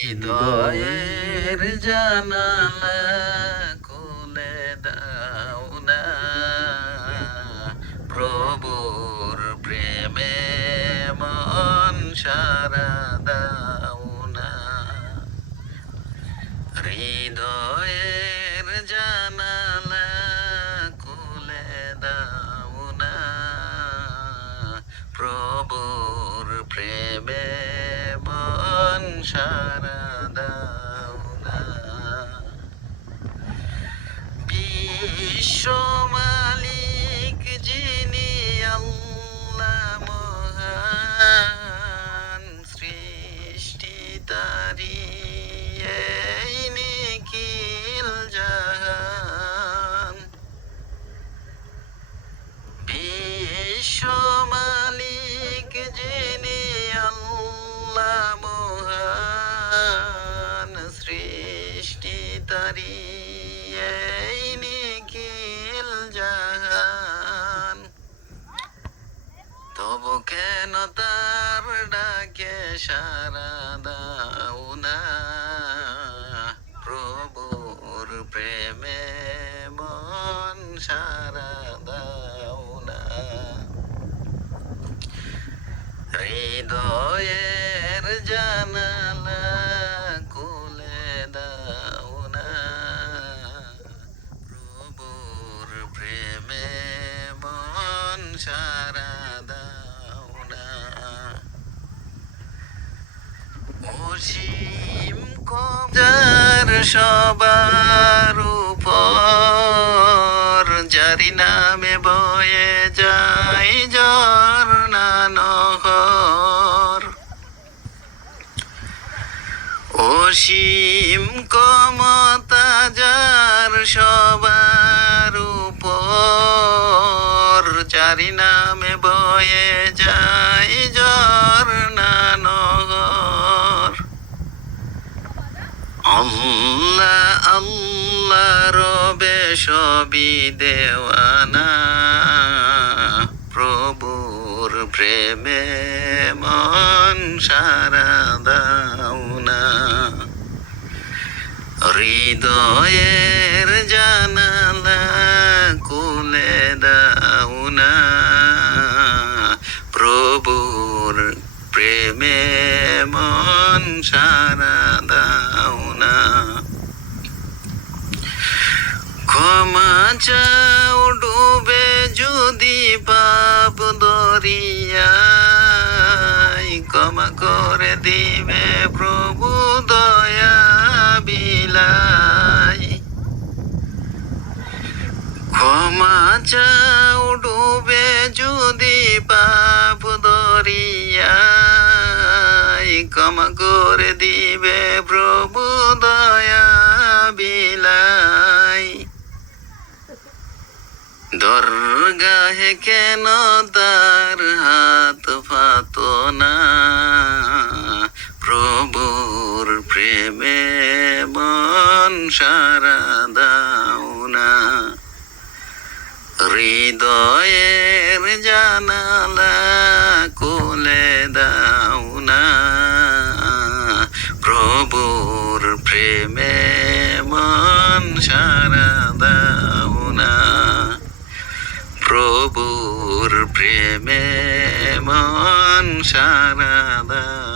হৃদয়ের জানালা খুলে দাও না, প্রভুর প্রেমে মন সারা দাও না। হৃদয়ের জানালা খুলে দাও না, প্রভুর প্রেমে মন সারা দাও না। বিশ্ব মালিক যিনি আল্লাহ মহান, সৃষ্টি তারি এই নিখিল জাহান। বিশ্ব মালিক যিনি আল্লাহ মহান, সৃষ্টি তারি এই নিখিল জাহান। তবু কেন তার ডাকে সারা দাও না, প্রভুর প্রেমে মন সারা দাও না। হৃদয়ের জানালা খুলে দাও না, প্রভুর প্রেমে মন সারা দাও না। অসীম ক্ষমতার সবার উপর, যারি নামে বয়ে যায় ঝর্ণা নহর। অসীম ক্ষমতা যার সবার উপর, যারি নামে বয়ে যায় ঝর্ণা নহর। আল্লাহ আল্লাহ রবে সবই দেওয়ানা, প্রভুর প্রেমে মন সারা দাও না। হৃদয়ের জানালা খুলে দাও না, প্রভুর প্রেমে মন সারা দাও না। ক্ষমা চাও ডুবে যদি পাপ দরিয়ায়, ক্ষমা করে দিবে প্রভু দয়া বিলাই। ক্ষমা চাও ডুবে যদি পাপ দরিয়ায়, ক্ষমা করে দিবে প্রভু দয়া বিলাই। দরগাহে কেন তার হাত পাতো না, প্রভুর প্রেমে মন সারা দাও না। হৃদয়ের জানালা খুলে দাও না, প্রভুর প্রেমে মন সারা দাও না, প্রভুর প্রেমে মন সারা দাও।